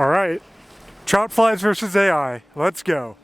All right, TroutFlies versus AI. Let's go.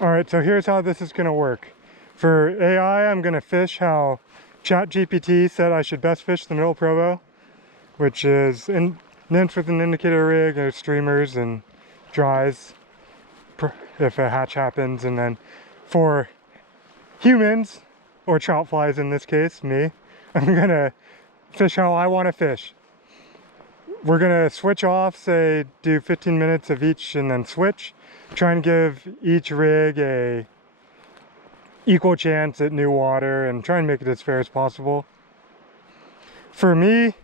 All right, so here's how this is gonna work. For AI, I'm gonna fish how ChatGPT said I should best fish the Middle Provo, which is nymph with an indicator rig, or streamers and dries if a hatch happens. And then for humans, or trout flies in this case, me, I'm gonna fish how I wanna fish. We're gonna switch off, say do 15 minutes of each and then switch. Try and give each rig a equal chance at new water and try and make it as fair as possible. For me,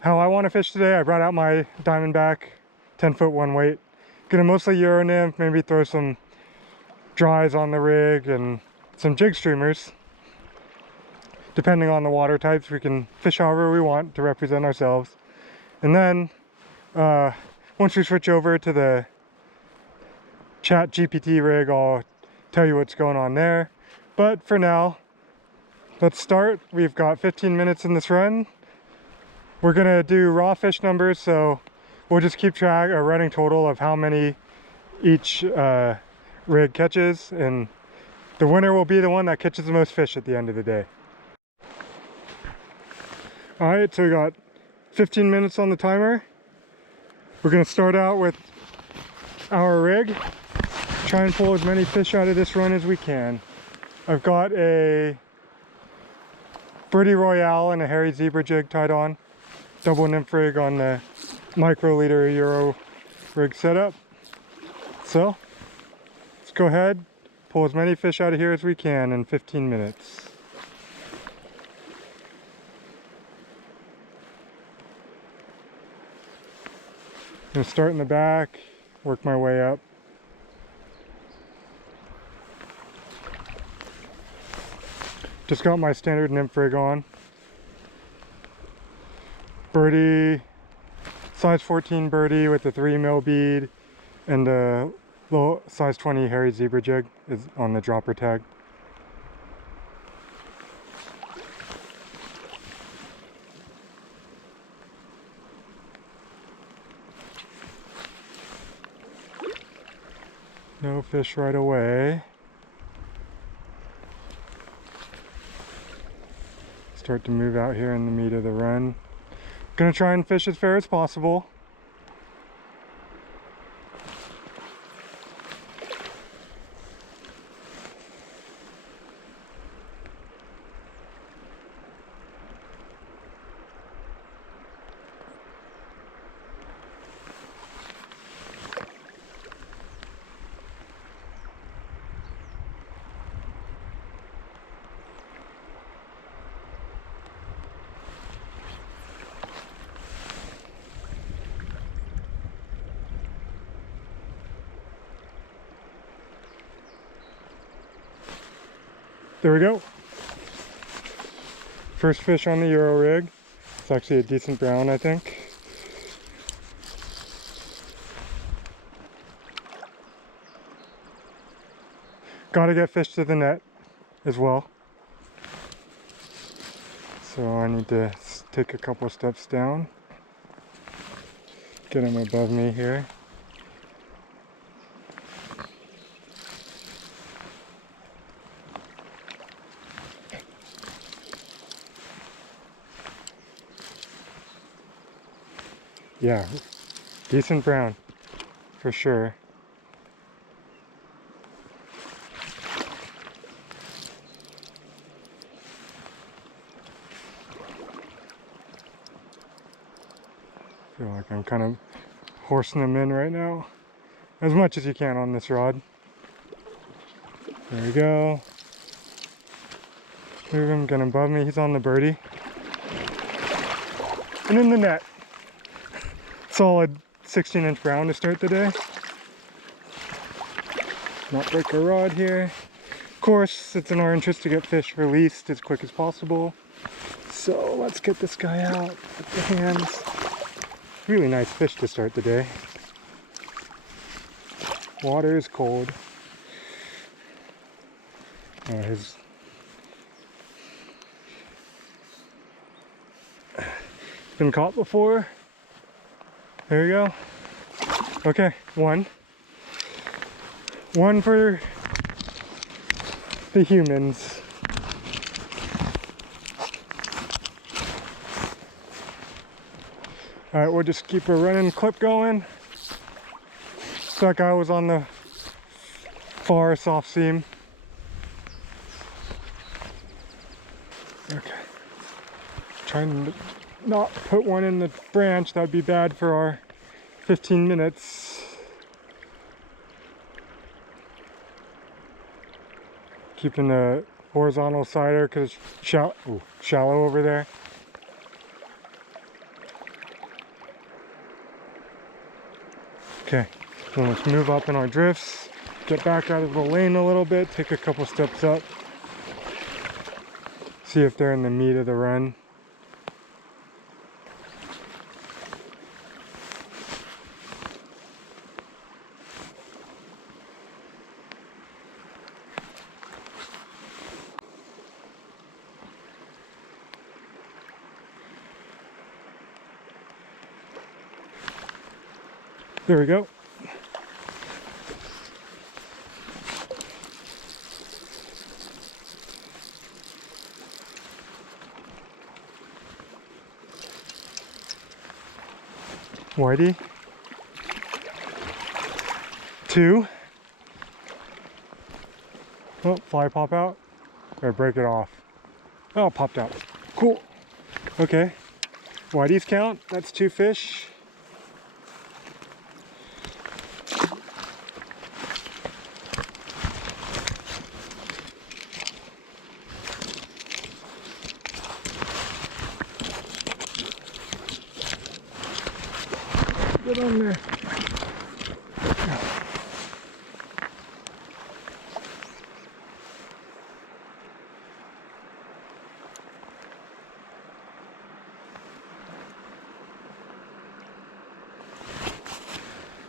how I want to fish today, I brought out my Diamondback 10-foot one weight. Gonna mostly Euro nymph, maybe throw some dries on the rig and some jig streamers. Depending on the water types, we can fish however we want to represent ourselves. And then once we switch over to the ChatGPT rig, I'll tell you what's going on there. But for now, let's start. We've got 15 minutes in this run. We're gonna do raw fish numbers, so we'll just keep track, a running total of how many each rig catches, and the winner will be the one that catches the most fish at the end of the day. All right, so we got 15 minutes on the timer. We're gonna start out with our rig. Try and pull as many fish out of this run as we can. I've got a Birdie Royale and a Hare zebra jig tied on. Double nymph rig on the microliter Euro rig setup. So let's go ahead, pull as many fish out of here as we can in 15 minutes. I'm gonna start in the back, work my way up. Just got my standard nymph rig on. Birdie, size 14 birdie with the 3mm bead, and the little size 20 Hare zebra jig is on the dropper tag. No fish right away. Start to move out here in the meat of the run. Gonna try and fish as fair as possible. There we go. First fish on the Euro rig. It's actually a decent brown, I think. Gotta get fish to the net as well. So I need to take a couple steps down. Get him above me here. Yeah, decent brown, for sure. Feel like I'm kind of horsing them in right now, as much as you can on this rod. There we go. Move him, get him above me. He's on the birdie. And in the net. Solid 16-inch brown to start the day. Not break a rod here. Of course, it's in our interest to get fish released as quick as possible. So let's get this guy out with the hands. Really nice fish to start the day. Water is cold. He's been caught before. There we go. Okay, one. One for the humans. Alright, we'll just keep a running clip going. That guy was on the far soft seam. Okay. Trying to not put one in the branch, that would be bad for our 15 minutes. Keeping the horizontal sider because it's shallow over there. Okay, so let's move up in our drifts, get back out of the lane a little bit, take a couple steps up, see if they're in the meat of the run. There we go. Whitey. Two. Oh, fly pop out. Or break it off. Oh, it popped out. Cool. Okay. Whitey's count. That's two fish. Get on there.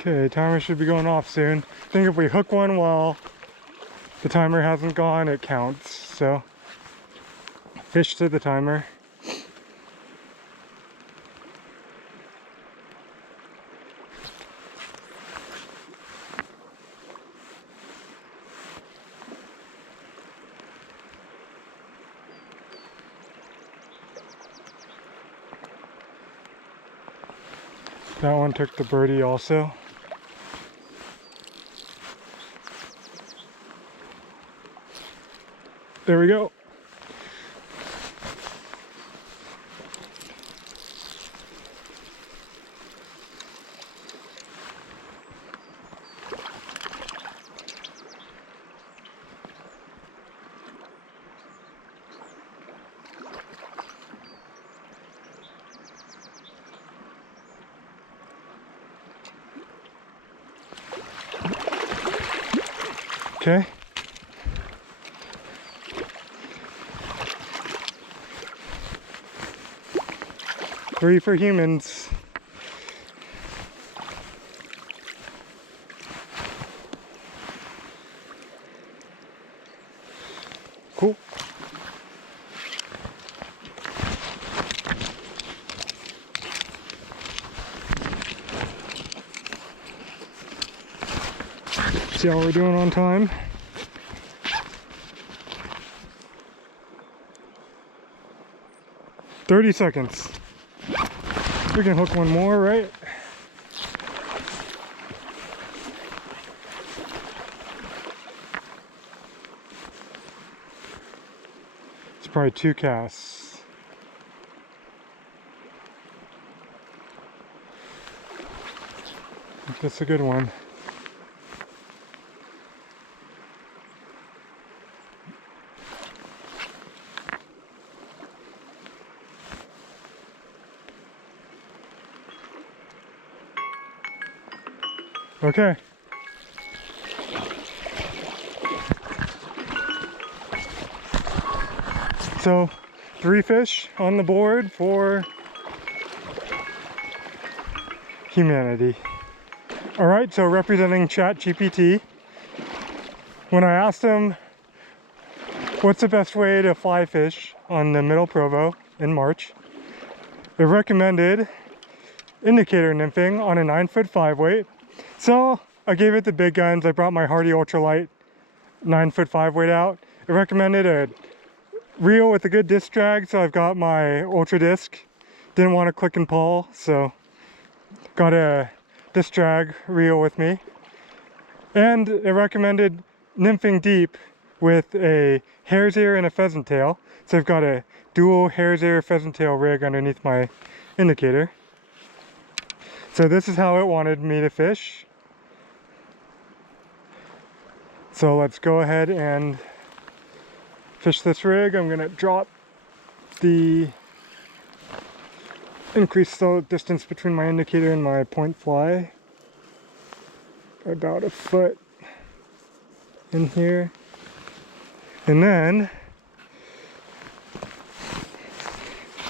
Okay, timer should be going off soon. I think if we hook one while the timer hasn't gone, it counts. So, fish to the timer. That one took the birdie also. There we go. Okay. Three for humans. Cool. See how we're doing on time. "30 seconds. We can hook one more, right? It's probably 2 casts. That's a good one. Okay. So, 3 fish on the board for humanity. Alright, so representing ChatGPT, when I asked him what's the best way to fly fish on the Middle Provo in March, it recommended indicator nymphing on a 9-foot 5 weight. So I gave it the big guns. I brought my Hardy Ultralight 9-foot 5 weight out. It recommended a reel with a good disc drag, so I've got my Ultra Disc. Didn't want to click and pull, so got a disc drag reel with me. And it recommended nymphing deep with a hare's ear and a pheasant tail. So I've got a dual hare's ear pheasant tail rig underneath my indicator. So this is how it wanted me to fish. So let's go ahead and fish this rig. I'm gonna increase the distance between my indicator and my point fly about a foot in here. And then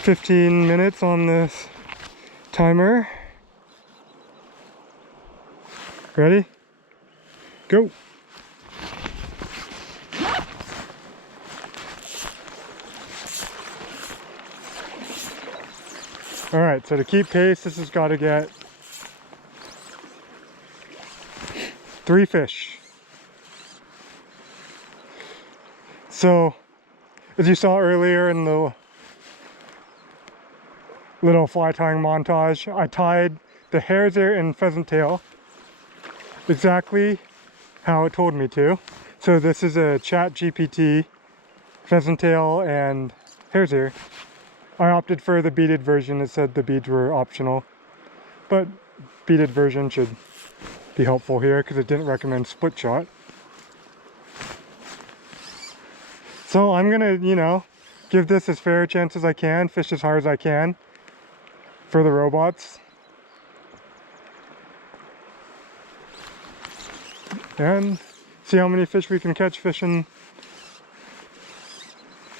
15 minutes on this timer. Ready? Go. All right, so to keep pace, this has got to get 3 fish. So, as you saw earlier in the little fly tying montage, I tied the hare's ear and pheasant tail exactly how it told me to. So this is a ChatGPT pheasant tail and hare's ear. I opted for the beaded version. It said the beads were optional, but beaded version should be helpful here because it didn't recommend split shot. So I'm gonna, give this as fair a chance as I can, fish as hard as I can for the robots. And see how many fish we can catch fishing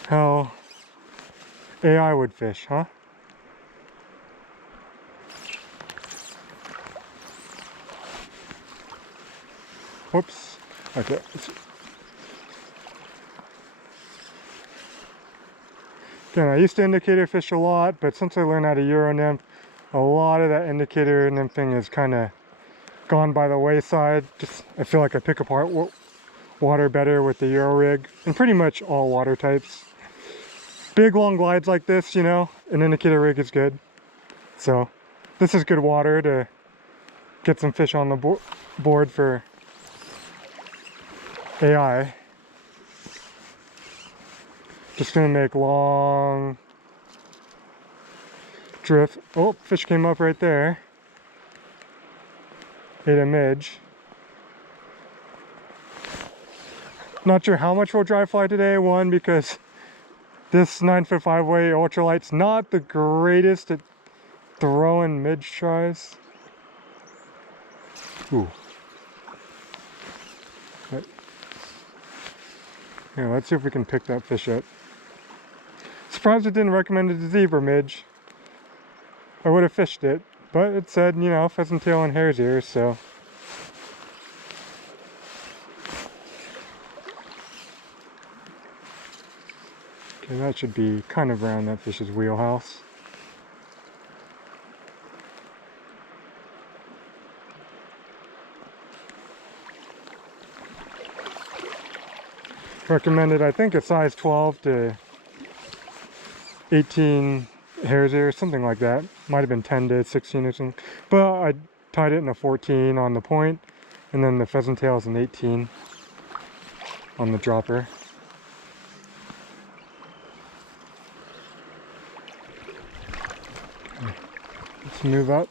how AI would fish, huh? Whoops. Okay. Again, I used to indicator fish a lot, but since I learned how to Euro nymph, a lot of that indicator nymphing is kind of gone by the wayside. Just I feel like I pick apart water better with the Euro rig, and pretty much all water types. Big long glides like this, you know, an indicator rig is good. So this is good water to get some fish on the board for AI. Just gonna make long drift. Oh, fish came up right there. Ate a midge. Not sure how much we'll dry fly today. One, because this 9-foot 5-way ultralight's not the greatest at throwing midge tries. Ooh. But, yeah, let's see if we can pick that fish up. Surprised it didn't recommend a zebra midge. I would have fished it, but it said, you know, pheasant tail and hare's ears, so. Okay, that should be kind of around that fish's wheelhouse. Recommended, I think, a size 12 to 18 hare's ear, something like that. Might have been 10 to 16 or something. But I tied it in a 14 on the point, and then the pheasant tail is an 18 on the dropper. Okay. Let's move up.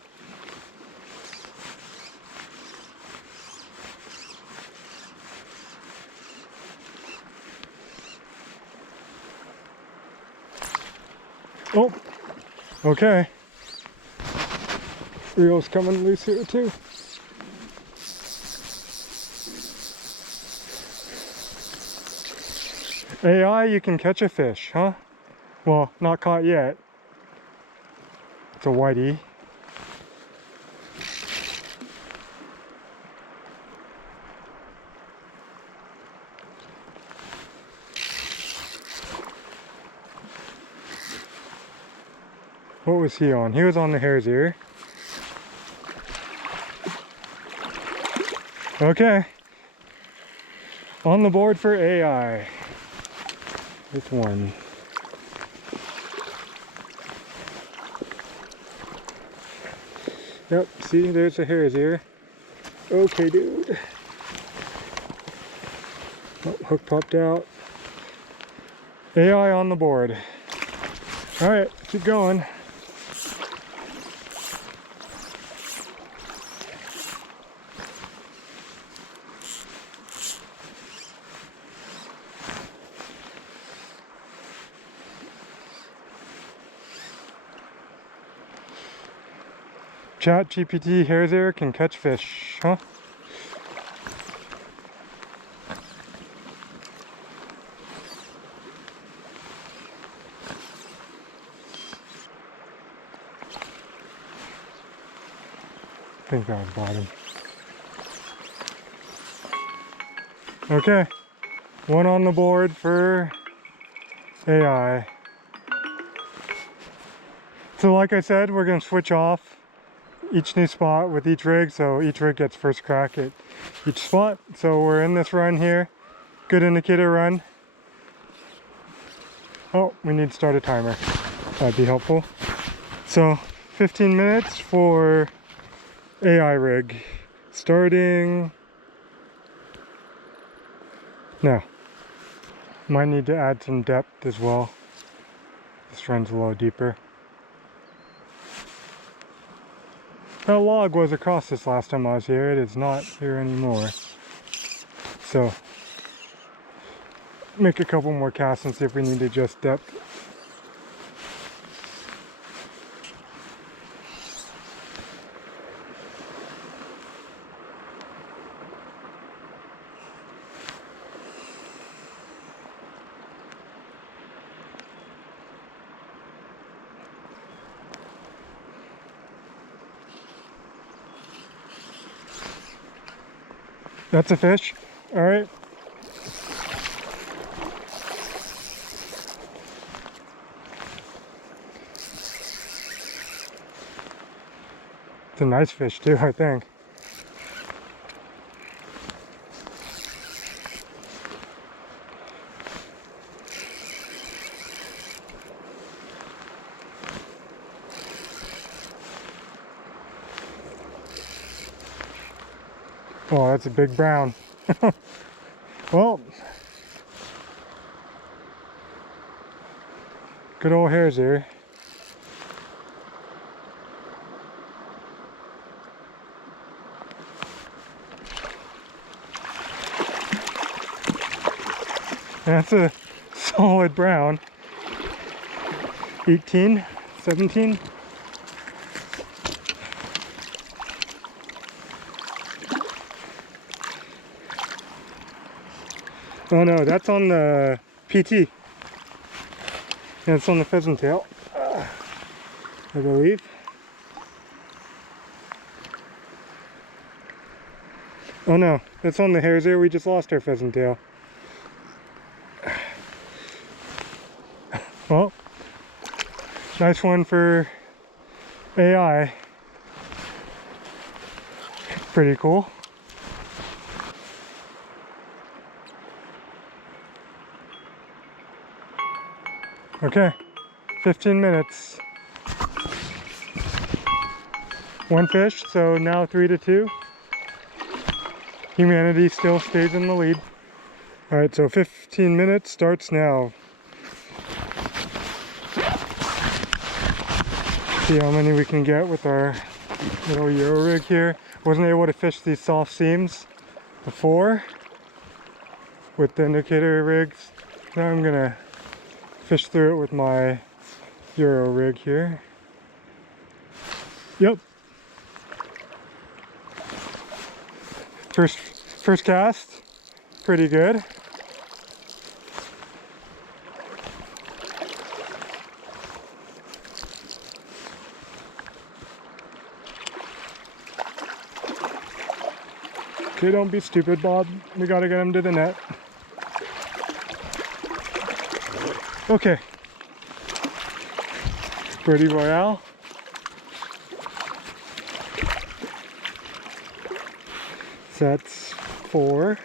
Oh, okay. Reel's coming loose here too. AI, you can catch a fish, huh? Well, not caught yet. It's a whitey. What was he on? He was on the hare's ear. Okay. On the board for AI. With one. Yep, see, there's a hare's ear. Okay, dude. Oh, hook popped out. AI on the board. Alright, keep going. ChatGPT hare's ear can catch fish, huh? I think that was bottom. Okay, one on the board for AI. So like I said, we're going to switch off each new spot with each rig, so each rig gets first crack at each spot. So we're in this run here, good indicator run. Oh, we need to start a timer. That'd be helpful. So 15 minutes for AI rig. Starting now. Might need to add some depth as well. This run's a little deeper. That log was across this last time I was here. It is not here anymore. So, make a couple more casts and see if we need to adjust depth. That's a fish. All right. It's a nice fish too, I think. Oh, that's a big brown. Well, good old Hare's here. That's a solid brown. 18, 17. Oh no, that's on the PT. Yeah, it's on the pheasant tail, I believe. Oh no, that's on the Hare's ear. We just lost our pheasant tail. Well, nice one for AI. Pretty cool. Okay, 15 minutes. One fish, so now 3-2. Humanity still stays in the lead. All right, so 15 minutes starts now. See how many we can get with our little Euro rig here. Wasn't able to fish these soft seams before with the indicator rigs. Now I'm gonna fish through it with my Euro rig here. Yep. First cast, pretty good. Okay, don't be stupid, Bob. We gotta get him to the net. Okay. Birdie Royale. So that's 4.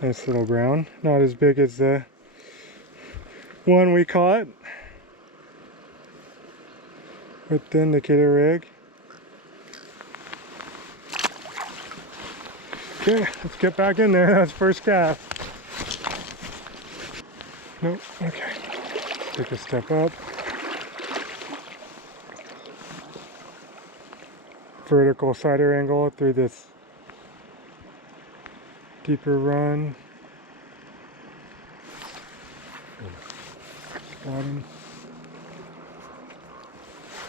Nice little brown. Not as big as the one we caught with the indicator rig. Okay, let's get back in there. That's first cast. Nope, okay. Take a step up. Vertical cider angle through this deeper run. Bottom.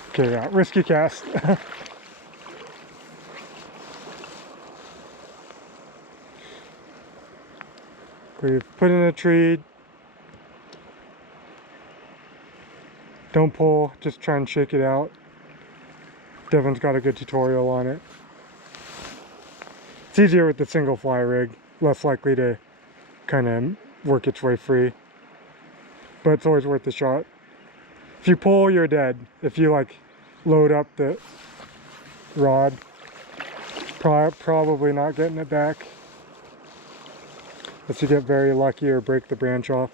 Okay, yeah, risky cast. We've put in a tree. Don't pull, just try and shake it out. Devin's got a good tutorial on it. It's easier with the single fly rig, less likely to kind of work its way free. But it's always worth a shot. If you pull, you're dead. If you like load up the rod, probably not getting it back. Unless you get very lucky or break the branch off.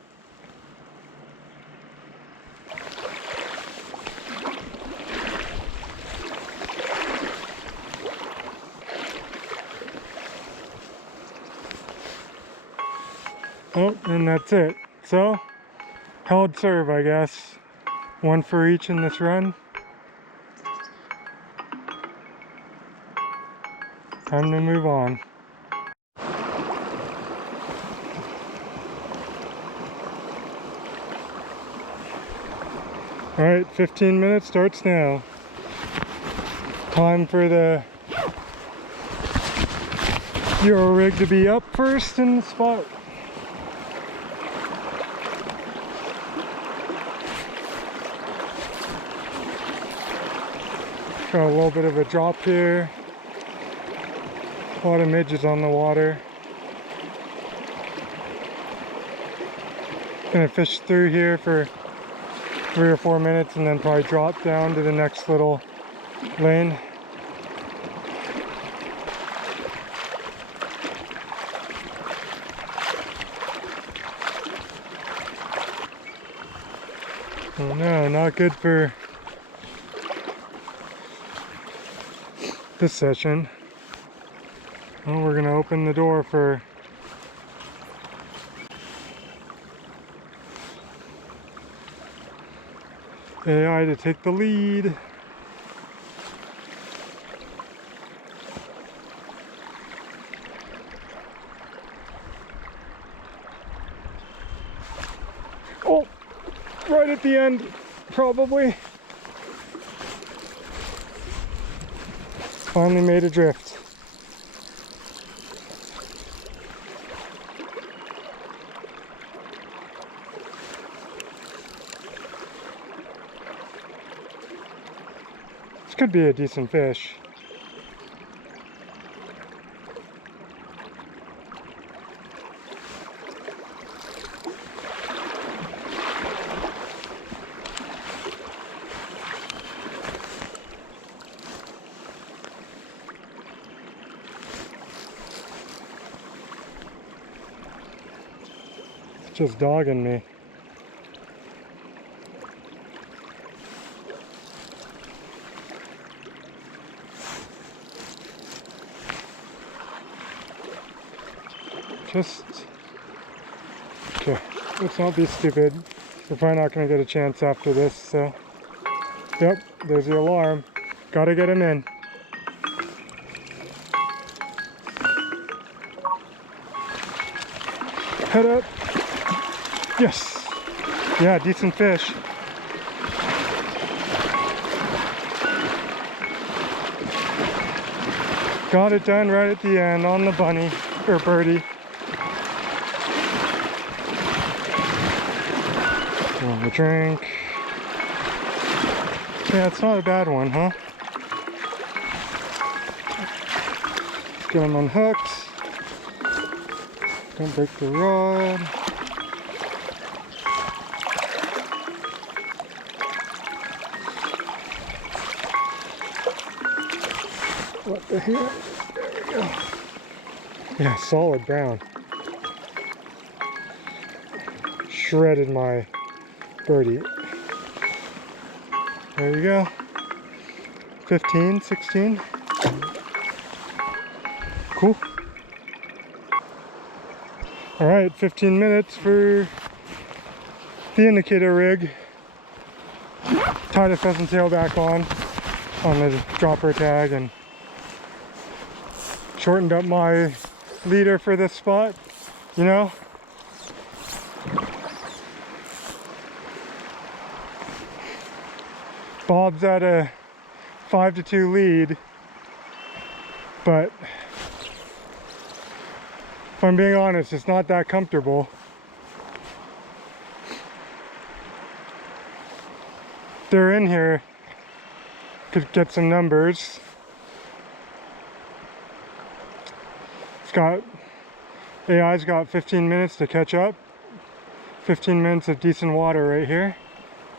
Oh, and that's it. So, held serve, I guess. One for each in this run. Time to move on. Alright, 15 minutes starts now. Time for the Euro rig to be up first in the spot. Got a little bit of a drop here. A lot of midges on the water. Gonna fish through here for 3 or 4 minutes and then probably drop down to the next little lane. Oh no, not good for this session. Well, we're gonna open the door for AI to take the lead. Oh, right at the end, probably. Finally made a drift. This could be a decent fish. It's just dogging me. Okay, let's not be stupid. We're probably not going to get a chance after this, so. Yep, there's the alarm. Gotta get him in. Head up. Yes. Yeah, decent fish. Got it done right at the end on the bunny, or birdie. Want a drink. Yeah, it's not a bad one, huh? Get them unhooked. Don't break the rod. What the heck? There we go. Yeah, solid brown. Shredded my birdie. There you go. 15, 16. Cool. All right, 15 minutes for the indicator rig. Tied a pheasant tail back on the dropper tag and shortened up my leader for this spot, you know. Bob's at a 5-2 lead, but if I'm being honest, it's not that comfortable. They're in here, could get some numbers. AI's got 15 minutes to catch up. 15 minutes of decent water right here.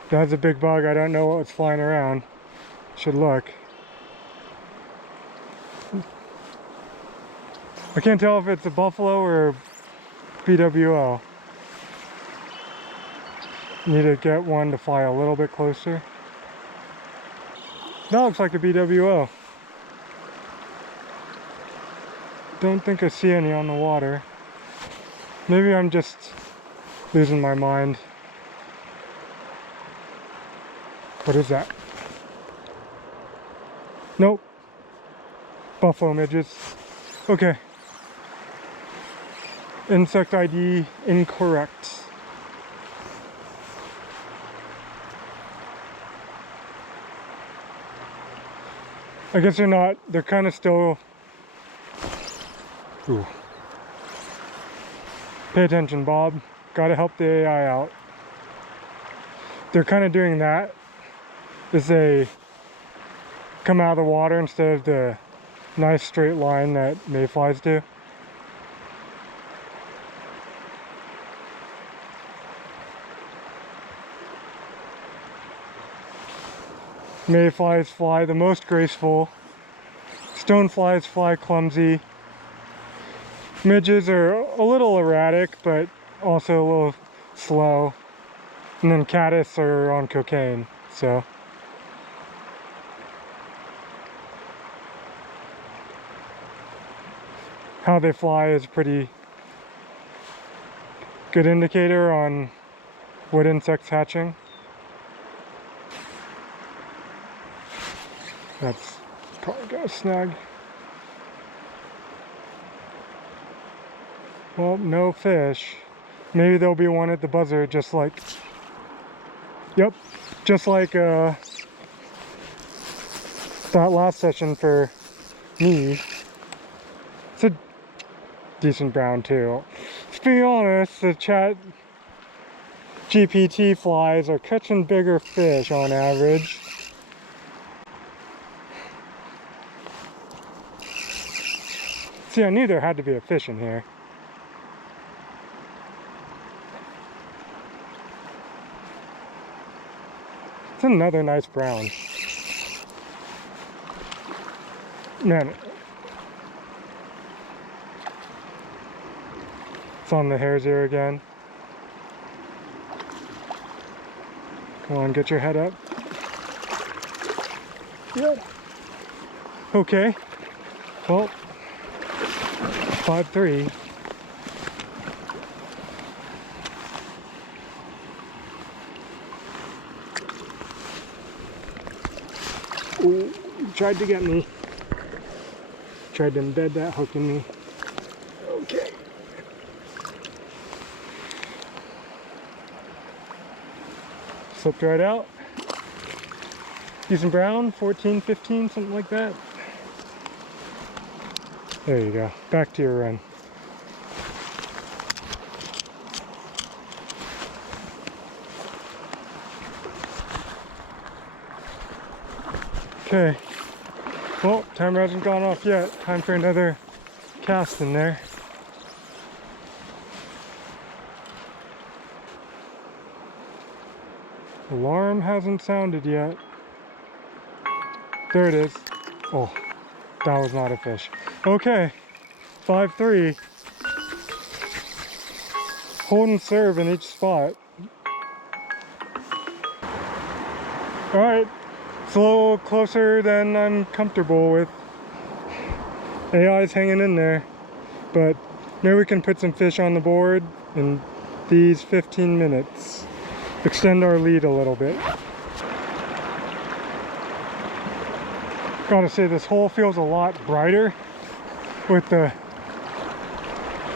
That's a big bug. I don't know what's flying around. Should look. I can't tell if it's a buffalo or a BWO. Need to get one to fly a little bit closer. That looks like a BWO. Don't think I see any on the water. Maybe I'm just losing my mind. What is that? Nope. Buffalo midges. Okay. Insect ID incorrect. I guess they're kind of still. Ooh. Pay attention, Bob. Gotta help the AI out. They're kind of doing that. It's kind come out of the water instead of the nice straight line that mayflies do. Mayflies fly the most graceful. Stoneflies fly clumsy. Midges are a little erratic, but also a little slow. And then caddis are on cocaine, so. How they fly is a pretty good indicator on what insect's hatching. That's probably got a snag. Well, no fish. Maybe there'll be one at the buzzer, just like, yep, just like that last session for me. It's a decent brown too. To be honest, the ChatGPT flies are catching bigger fish on average. See, I knew there had to be a fish in here. It's another nice brown. Man, it's on the Hare's ear again. Come on, get your head up. Yep. Okay. Well, 5-3. Ooh, tried to get me. Tried to embed that hook in me. Okay. Slipped right out. Decent brown, 14, 15, something like that. There you go. Back to your run. Okay. Well, timer hasn't gone off yet. Time for another cast in there. Alarm hasn't sounded yet. There it is. Oh, that was not a fish. Okay, 5-3. Hold and serve in each spot. All right, it's a little closer than I'm comfortable with. AI's hanging in there, but maybe we can put some fish on the board in these 15 minutes. Extend our lead a little bit. Gotta say, this hole feels a lot brighter with the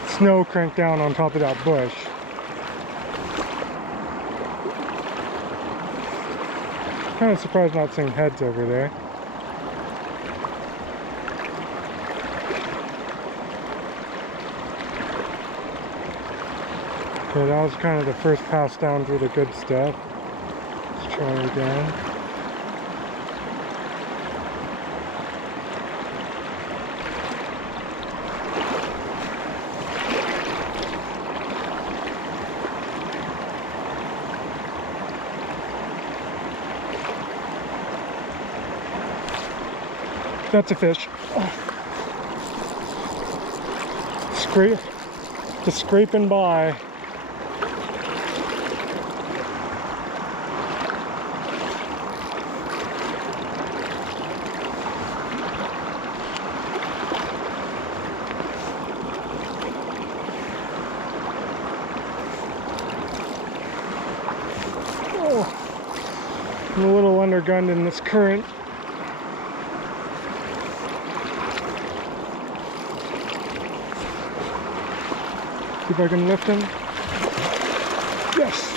snow cranked down on top of that bush. Kind of surprised not seeing heads over there. Okay, that was kind of the first pass down through the good stuff. Let's try again. That's a fish. Oh. Just scraping by. Oh. I'm a little undergunned in this current. See if I can lift him. Yes.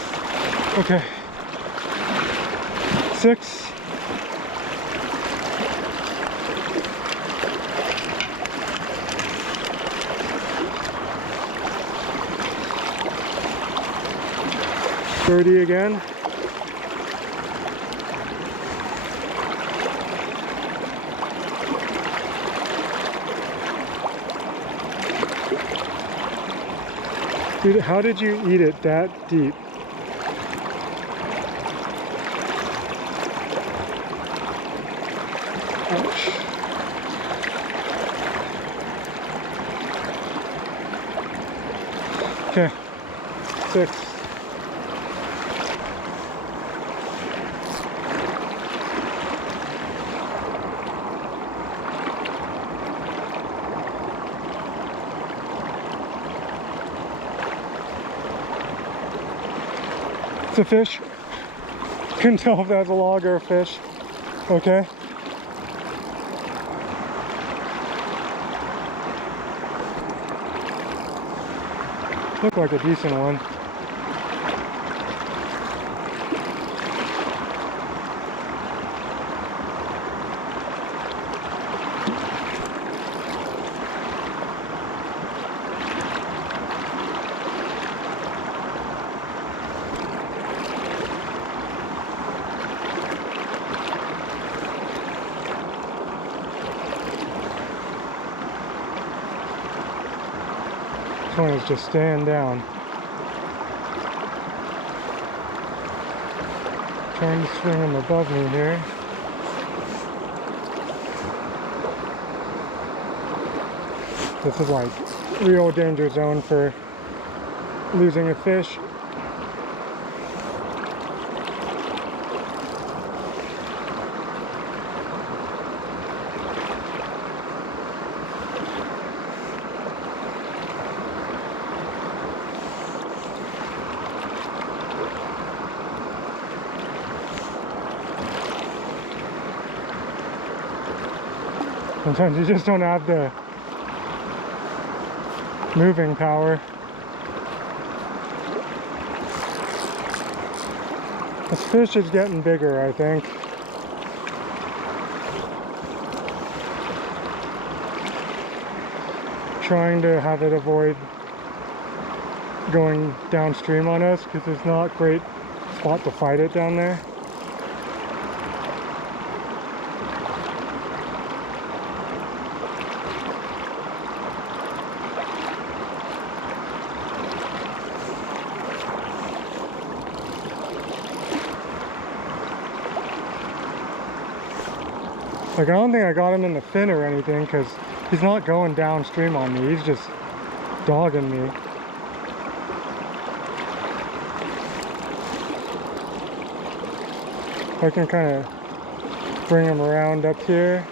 Okay. 6. $30 again. Dude, how did you eat it that deep? Ouch. Okay, 6. It's a fish. Couldn't tell if that was a log or a fish. Okay. Looked like a decent one. This one is just staying down. Trying to swing him above me here. This is like real danger zone for losing a fish. Sometimes you just don't have the moving power. This fish is getting bigger, I think. Trying to have it avoid going downstream on us because there's not a great spot to fight it down there. Like, I don't think I got him in the fin or anything because he's not going downstream on me. He's just dogging me. I can kind of bring him around up here.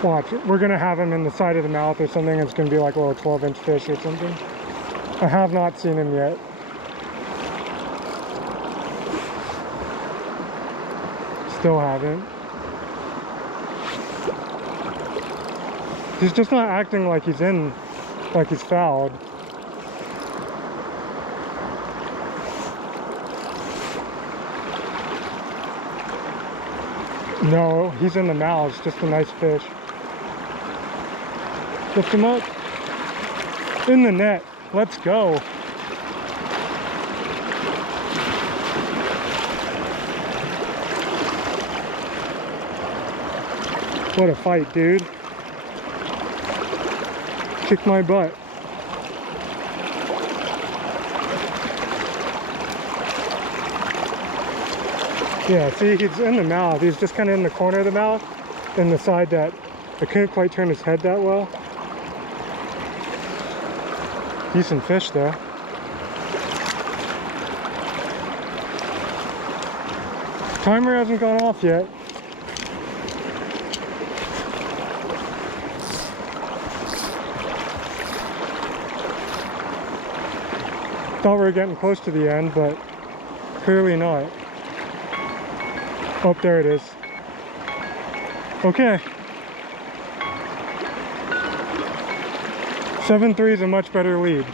Watch, we're gonna have him in the side of the mouth or something. It's gonna be like a little 12-inch fish or something. I have not seen him yet. Still haven't. He's just not acting like he's in, like he's fouled. No, he's in the mouth. It's just a nice fish. Lift him up. In the net. Let's go. What a fight, dude. Kick my butt. Yeah, see, he's in the mouth. He's just kind of in the corner of the mouth, in the side that I couldn't quite turn his head that well. Decent fish, though. Timer hasn't gone off yet. Thought we were getting close to the end, but clearly not. Oh, there it is. Okay. 7-3 is a much better lead.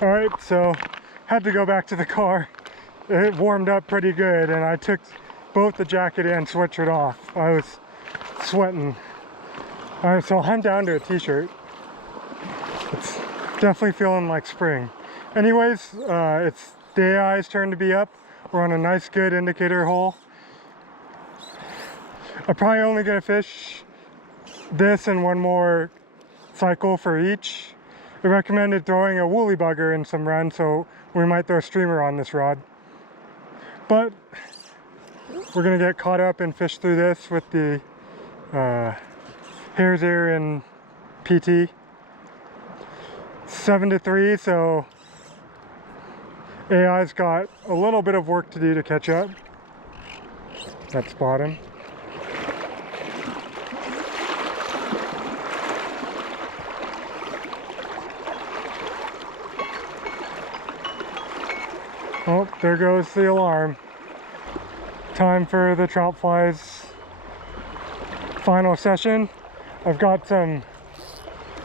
Alright, so had to go back to the car. It warmed up pretty good and I took both the jacket and sweatshirt off. I was sweating. Alright, so I'm down to a t-shirt. Definitely feeling like spring. Anyways, it's the AI's turn to be up. We're on a nice good indicator hole. I'm probably only gonna fish this and one more cycle for each. I recommended throwing a woolly bugger in some runs, so we might throw a streamer on this rod. But we're gonna get caught up and fish through this with the Hare's Ear and PT. 7-3, so AI's got a little bit of work to do to catch up. That's bottom. Oh, there goes the alarm. Time for the TroutFlies final session. I've got some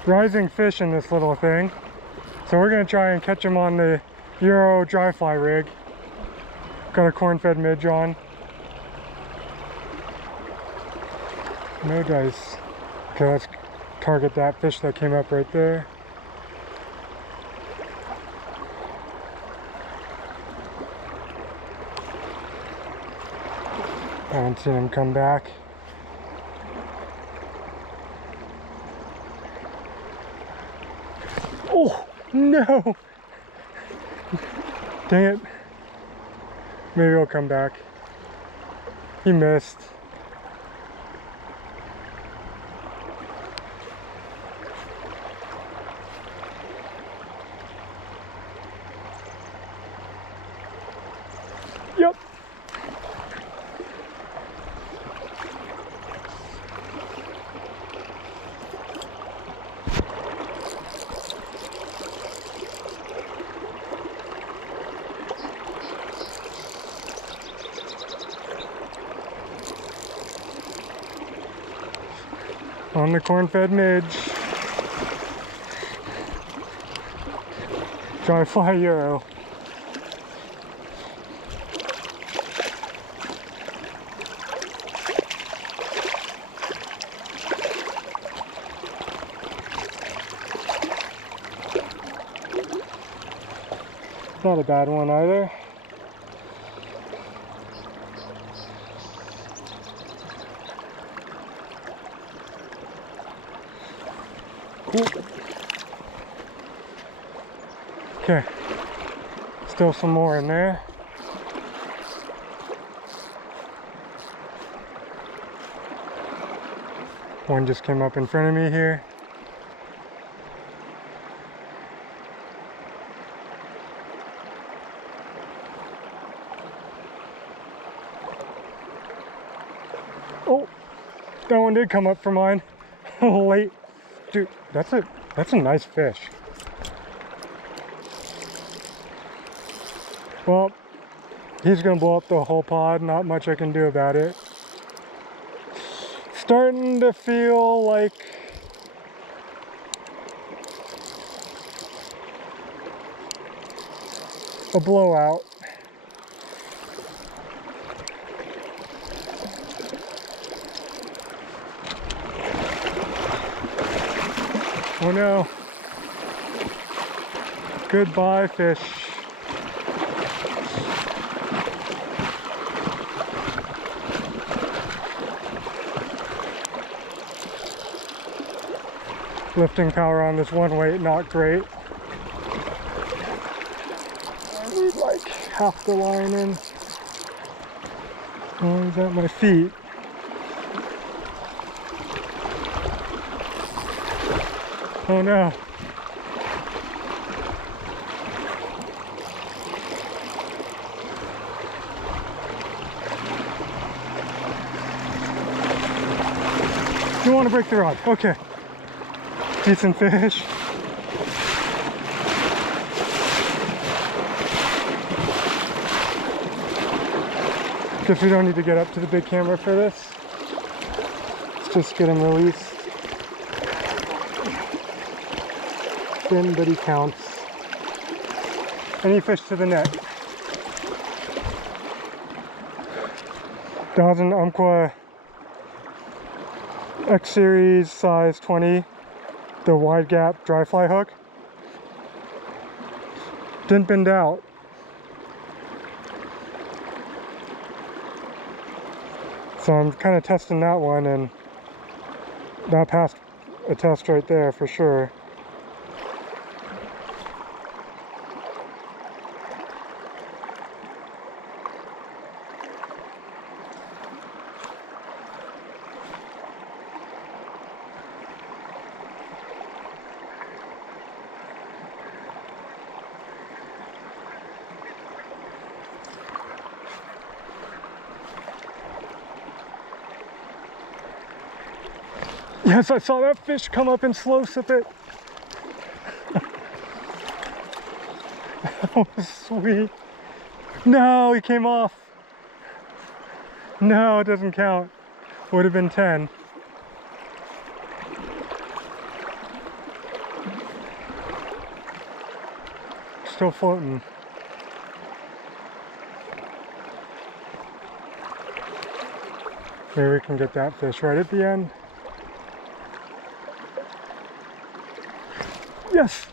rising fish in this little thing, so we're going to try and catch them on the Euro dry fly rig. Got a corn-fed midge on. No dice. Okay, let's target that fish that came up right there. I haven't seen him come back. Oh, no! Dang it. Maybe he'll come back. He missed. Yep. On the corn-fed midge. Dry fly Euro. Not a bad one either. Okay, still some more in there. One just came up in front of me here. Oh, that one did come up for mine. Late. Dude, that's a nice fish. Well, he's gonna blow up the whole pod. Not much I can do about it. Starting to feel like a blowout. Oh no. Goodbye, fish. Lifting power on this one weight, not great. I need like half the line in. Oh, he's at my feet. Oh no. You want to break the rod? Okay. Decent fish. Guess we don't need to get up to the big camera for this. Let's just get him released. Thin, but he counts. Any fish to the net. That was an Umpqua X Series size 20, the wide gap dry fly hook. Didn't bend out. So I'm kind of testing that one, and that passed a test right there for sure. Yes, I saw that fish come up and slow sip it. That was sweet. No, he came off. No, it doesn't count. Would have been 10. Still floating. Maybe we can get that fish right at the end. Yes!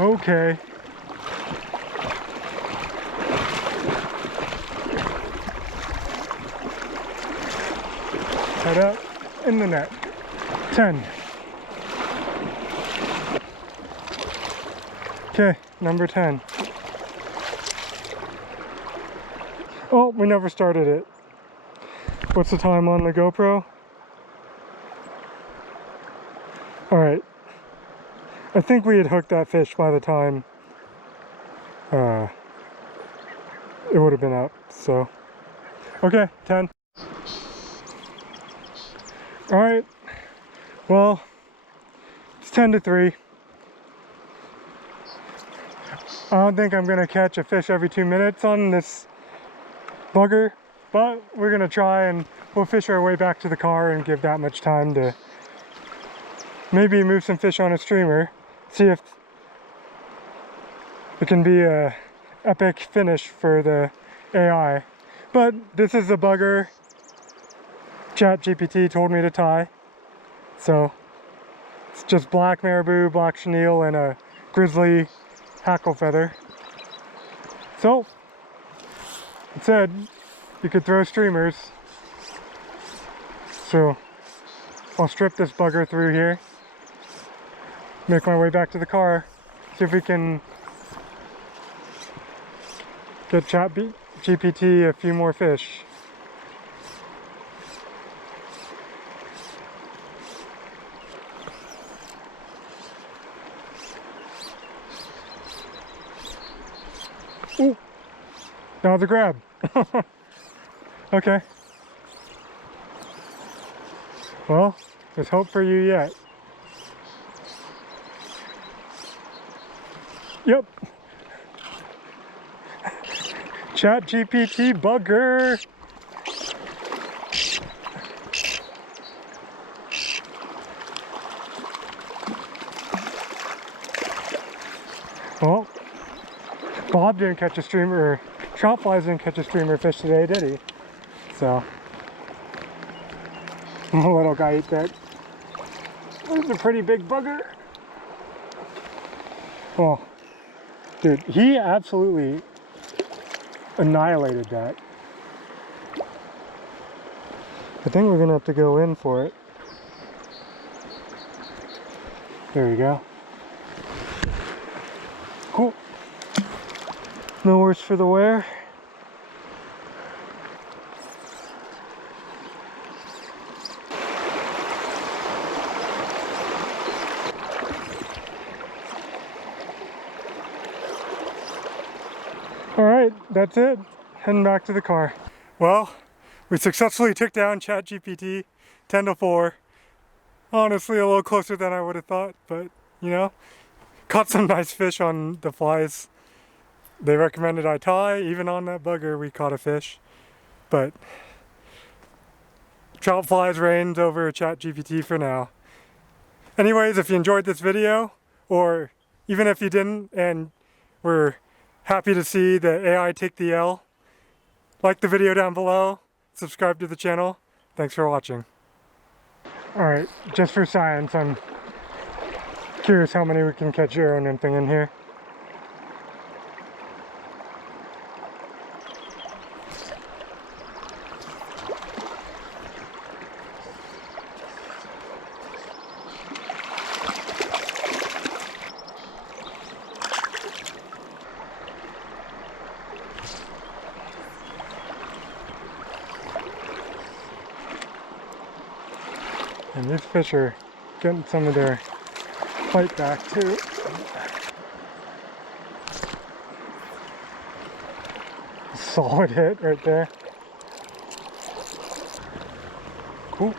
Okay. Head up in the net. 10. Okay, number 10. Oh, we never started it. What's the time on the GoPro? Alright. I think we had hooked that fish by the time it would have been up, so. Okay, 10. Alright, well, it's 10 to 3. I don't think I'm going to catch a fish every 2 minutes on this bugger, but we're going to try, and we'll fish our way back to the car and give that much time to maybe move some fish on a streamer, see if it can be a epic finish for the AI. But this is a bugger ChatGPT told me to tie, so it's just black marabou, black chenille, and a grizzly hackle feather. So it said you could throw streamers, so I'll strip this bugger through here, make my way back to the car, see if we can get ChatGPT a few more fish. Ooh, that was a grab. Okay. Well, there's hope for you yet. Yep. ChatGPT bugger. Well, Bob didn't catch a streamer, or TroutFlies didn't catch a streamer fish today, did he? So, the little guy ate that. There's a pretty big bugger. Oh, dude, he absolutely annihilated that. I think we're gonna have to go in for it. There we go. Cool. No worse for the wear. All right, that's it. Heading back to the car. Well, We successfully took down ChatGPT 10 to 4. Honestly, a little closer than I would have thought, but you know, caught some nice fish on the flies. They recommended I tie. Even on that bugger, we caught a fish. But TroutFlies reigns over ChatGPT for now. Anyways, if you enjoyed this video, or even if you didn't and were happy to see the AI take the L, like the video down below, subscribe to the channel. Thanks for watching. Alright, just for science, I'm curious how many we can catch arrow nymphing in here. And these fish are getting some of their fight back too. Solid hit right there. Cool.